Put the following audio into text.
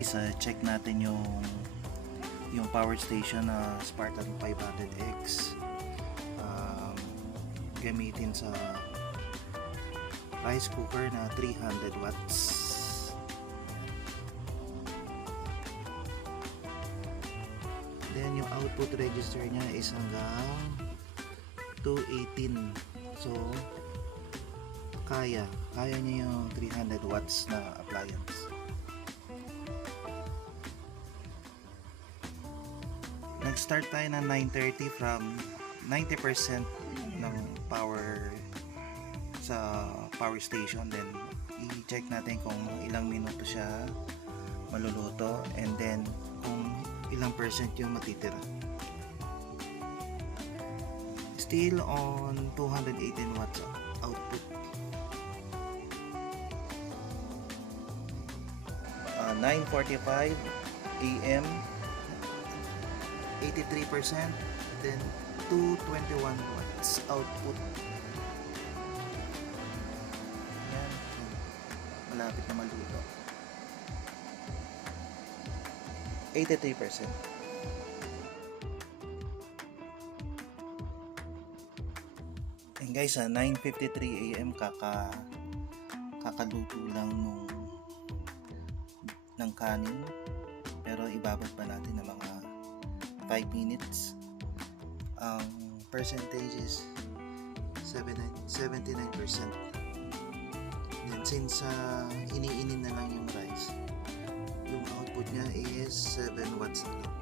isa-check natin yung power station na Spartan 500X. Gamitin sa rice cooker na 300 watts. Then yung output register niya is hanggang 218. So kaya niya yung 300 watts na appliance. Nag-start tayo ng 9:30 from 90% ng power sa power station. Then i-check natin kung ilang minuto siya maluluto, and then kung ilang percent yung matitira. Still on 218 watts output. 9:45 AM, 83%, then 221 watts output. Yan, malapit na maluto. 83%. And guys, 9:53 AM kakaluto lang ng kanin, pero ibabad pa natin ng mga 5 minutes. Ang percentage is 79%. Then since iniinin na lang yung rice, yung output niya is 7 watts na lang.